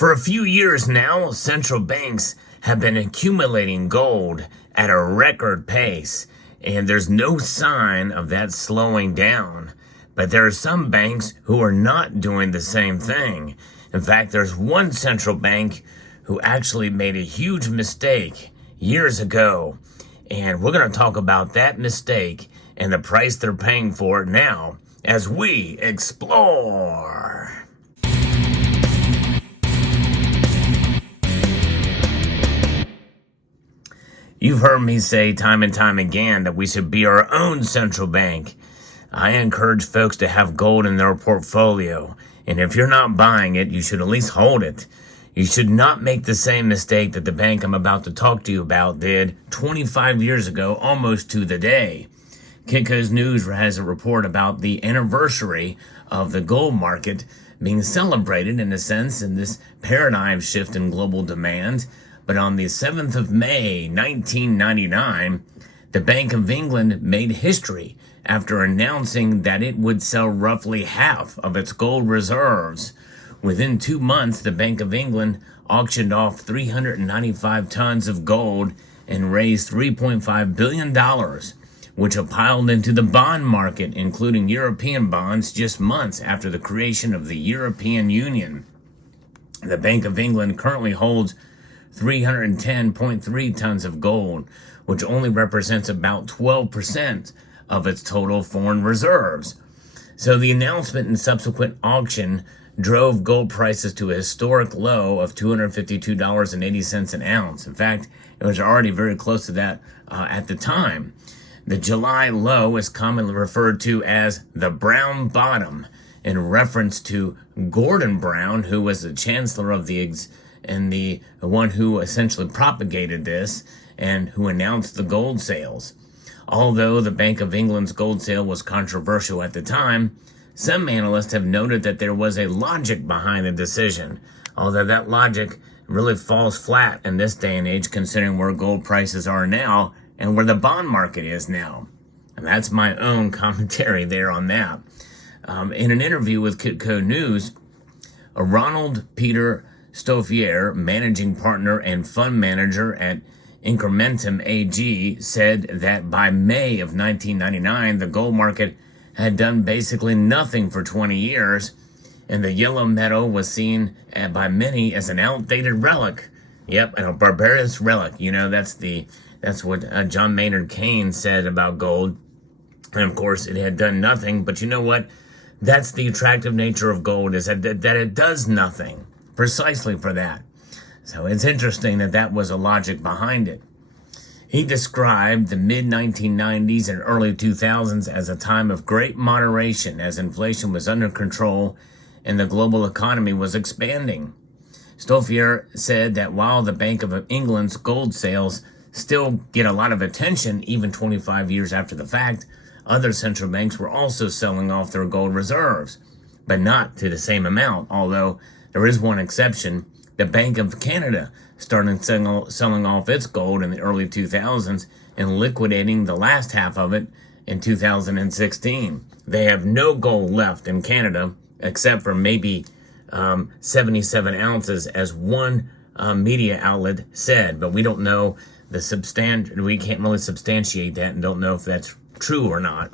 For a few years now, central banks have been accumulating gold at a record pace, and there's no sign of that slowing down. But there are some banks who are not doing the same thing. In fact, there's one central bank who actually made a huge mistake years ago, and we're going to talk about that mistake and the price they're paying for it now as we explore. You've heard me say time and time again that we should be our own central bank. I encourage folks to have gold in their portfolio, and if you're not buying it, you should at least hold it. You should not make the same mistake that the bank I'm about to talk to you about did 25 years ago, almost to the day. Kinko's News has a report about the anniversary of the gold market being celebrated, in a sense, in this paradigm shift in global demand. But on the 7th of May, 1999, the Bank of England made history after announcing that it would sell roughly half of its gold reserves. Within 2 months, the Bank of England auctioned off 395 tons of gold and raised $3.5 billion, which are piled into the bond market, including European bonds, just months after the creation of the European Union. The Bank of England currently holds 310.3 tons of gold, which only represents about 12% of its total foreign reserves. So the announcement and subsequent auction drove gold prices to a historic low of $252.80 an ounce. In fact, it was already very close to that at the time. The July low is commonly referred to as the brown bottom, in reference to Gordon Brown, who was the chancellor of the and the one who essentially propagated this and who announced the gold sales. Although the Bank of England's gold sale was controversial at the time, some analysts have noted that there was a logic behind the decision, although that logic really falls flat in this day and age, considering where gold prices are now and where the bond market is now. And that's my own commentary there on that. In an interview with Kinko News, Ronald Peter Stoffier, managing partner and fund manager at Incrementum AG, said that by May of 1999, the gold market had done basically nothing for 20 years, and the yellow metal was seen by many as an outdated relic. Yep, and a barbarous relic. You know, that's what John Maynard Keynes said about gold. And of course, it had done nothing. But you know what? That's the attractive nature of gold, is that it does nothing. Precisely for that. So it's interesting that was a logic behind it. He described the mid-1990s and early 2000s as a time of great moderation as inflation was under control and the global economy was expanding. Stoffier said that while the Bank of England's gold sales still get a lot of attention even 25 years after the fact, other central banks were also selling off their gold reserves, but not to the same amount, although there is one exception. The Bank of Canada started selling off its gold in the early 2000s and liquidating the last half of it in 2016. They have no gold left in Canada except for maybe 77 ounces, as one media outlet said, but we don't know we can't really substantiate that and don't know if that's true or not.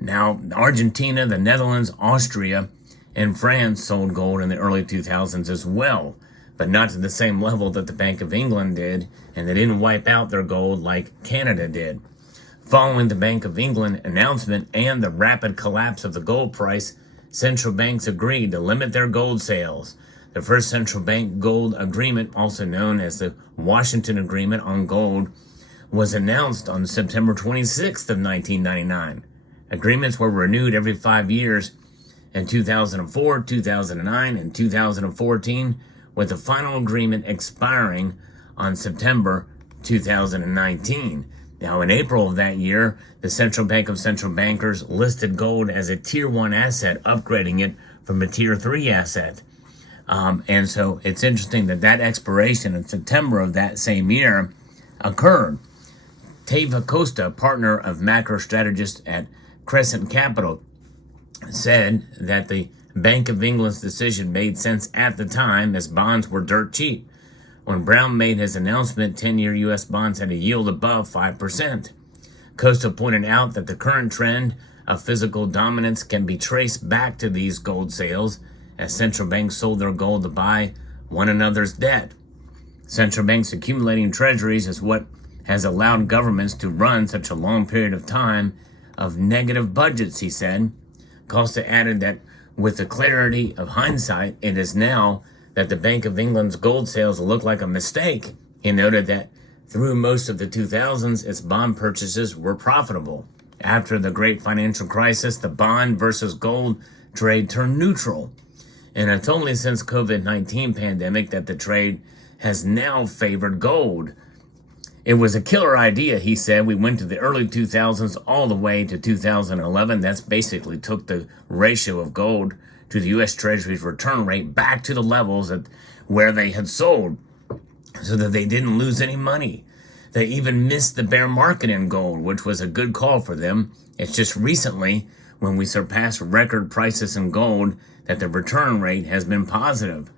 Now, Argentina, the Netherlands, Austria, and France sold gold in the early 2000s as well, but not to the same level that the Bank of England did, and they didn't wipe out their gold like Canada did. Following the Bank of England announcement and the rapid collapse of the gold price, central banks agreed to limit their gold sales. The first central bank gold agreement, also known as the Washington Agreement on Gold, was announced on September 26th of 1999. Agreements were renewed every 5 years in 2004, 2009, and 2014, with the final agreement expiring on September 2019. Now, in April of that year, the Central Bank of Central Bankers listed gold as a Tier 1 asset, upgrading it from a Tier 3 asset. And so it's interesting that expiration in September of that same year occurred. Tava Costa, partner of macro strategist at Crescent Capital, said that the Bank of England's decision made sense at the time as bonds were dirt cheap. When Brown made his announcement, 10-year U.S. bonds had a yield above 5%. Costa pointed out that the current trend of physical dominance can be traced back to these gold sales as central banks sold their gold to buy one another's debt. Central banks accumulating treasuries is what has allowed governments to run such a long period of time of negative budgets, he said. Costa added that with the clarity of hindsight, it is now that the Bank of England's gold sales look like a mistake. He noted that through most of the 2000s, its bond purchases were profitable. After the great financial crisis, the bond versus gold trade turned neutral. And it's only since COVID-19 pandemic that the trade has now favored gold. It was a killer idea, he said. We went to the early 2000s all the way to 2011. That's basically took the ratio of gold to the U.S. Treasury's return rate back to the levels where they had sold so that they didn't lose any money. They even missed the bear market in gold, which was a good call for them. It's just recently, when we surpassed record prices in gold, that the return rate has been positive.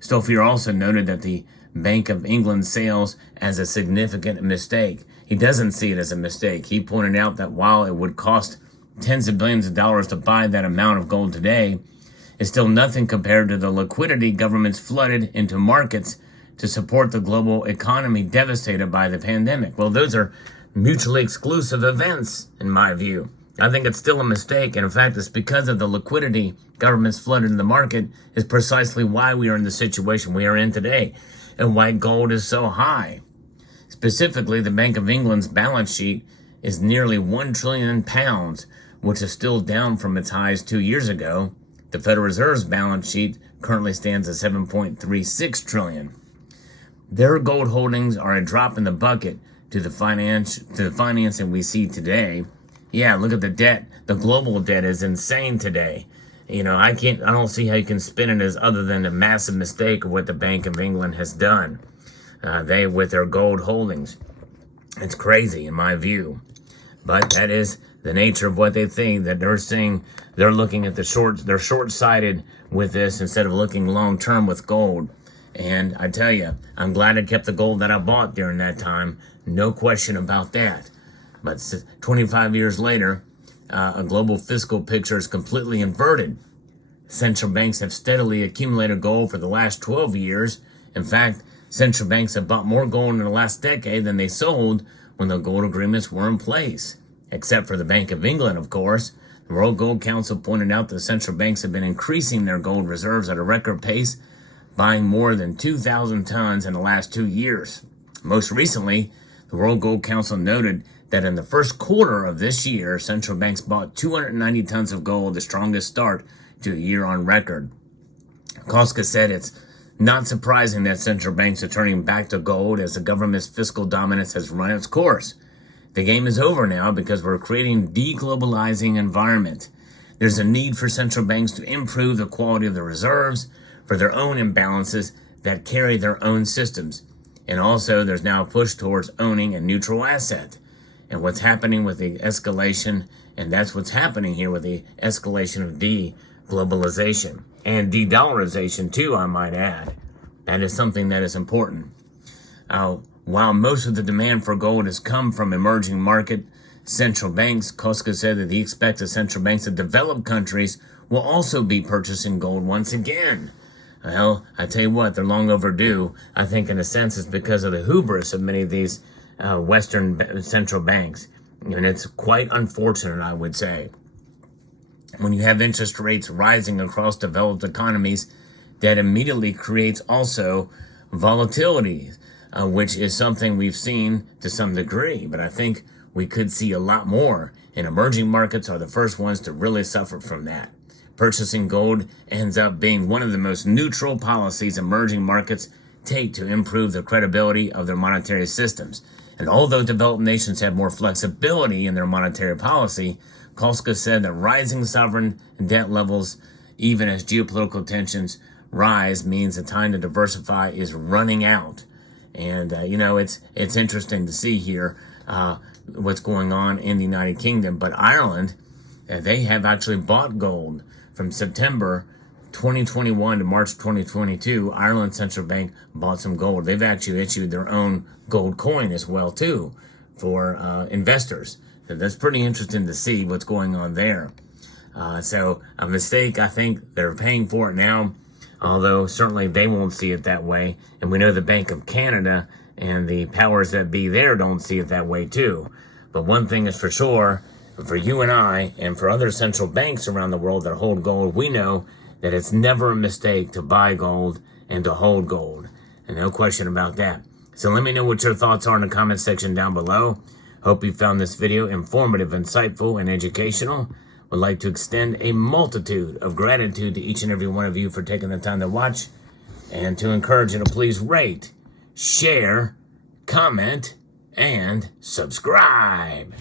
Stoffier also noted that the Bank of England sales as a significant mistake. He doesn't see it as a mistake. He pointed out that while it would cost tens of billions of dollars to buy that amount of gold today, it's still nothing compared to the liquidity governments flooded into markets to support the global economy devastated by the pandemic. Well, those are mutually exclusive events, in my view. I think it's still a mistake, and in fact, it's because of the liquidity governments flooded in the market is precisely why we are in the situation we are in today, and why gold is so high. Specifically, the Bank of England's balance sheet is nearly £1 trillion, which is still down from its highs 2 years ago. The Federal Reserve's balance sheet currently stands at $7.36 trillion. Their gold holdings are a drop in the bucket to the financing we see today. Yeah, look at the debt. The global debt is insane today. I don't see how you can spin it as other than a massive mistake of what the Bank of England has done. With their gold holdings. It's crazy in my view. But that is the nature of what they think, that they're saying they're looking at they're short-sighted with this instead of looking long-term with gold. And I tell you, I'm glad I kept the gold that I bought during that time. No question about that. But 25 years later, a global fiscal picture is completely inverted. Central banks have steadily accumulated gold for the last 12 years. In fact, central banks have bought more gold in the last decade than they sold when the gold agreements were in place. Except for the Bank of England, of course. The World Gold Council pointed out that central banks have been increasing their gold reserves at a record pace, buying more than 2,000 tons in the last 2 years. Most recently, the World Gold Council noted that in the first quarter of this year, central banks bought 290 tons of gold, the strongest start to a year on record. Koska said it's not surprising that central banks are turning back to gold as the government's fiscal dominance has run its course. The game is over now because we're creating a deglobalizing environment. There's a need for central banks to improve the quality of the reserves for their own imbalances that carry their own systems. And also, there's now a push towards owning a neutral asset. And what's happening with the escalation, and that's what's happening here with the escalation of de-globalization. And de-dollarization, too, I might add. That is something that is important. While most of the demand for gold has come from emerging market central banks, Koska said that he expects the central banks of developed countries will also be purchasing gold once again. Well, I tell you what, they're long overdue. I think in a sense it's because of the hubris of many of these Western central banks. And it's quite unfortunate, I would say. When you have interest rates rising across developed economies, that immediately creates also volatility, which is something we've seen to some degree. But I think we could see a lot more. And emerging markets are the first ones to really suffer from that. Purchasing gold ends up being one of the most neutral policies emerging markets take to improve the credibility of their monetary systems. And although developed nations have more flexibility in their monetary policy, Koska said that rising sovereign debt levels, even as geopolitical tensions rise, means the time to diversify is running out. And, it's interesting to see here what's going on in the United Kingdom. But Ireland, they have actually bought gold from September 2021 to March 2022, Ireland's central bank bought some gold. They've actually issued their own gold coin as well, too, for investors. So that's pretty interesting to see what's going on there. So a mistake, I think they're paying for it now, although certainly they won't see it that way. And we know the Bank of Canada and the powers that be there don't see it that way too. But one thing is for sure, for you and I, and for other central banks around the world that hold gold, we know that it's never a mistake to buy gold and to hold gold. And no question about that. So let me know what your thoughts are in the comment section down below. Hope you found this video informative, insightful, and educational. Would like to extend a multitude of gratitude to each and every one of you for taking the time to watch, and to encourage you to please rate, share, comment, and subscribe.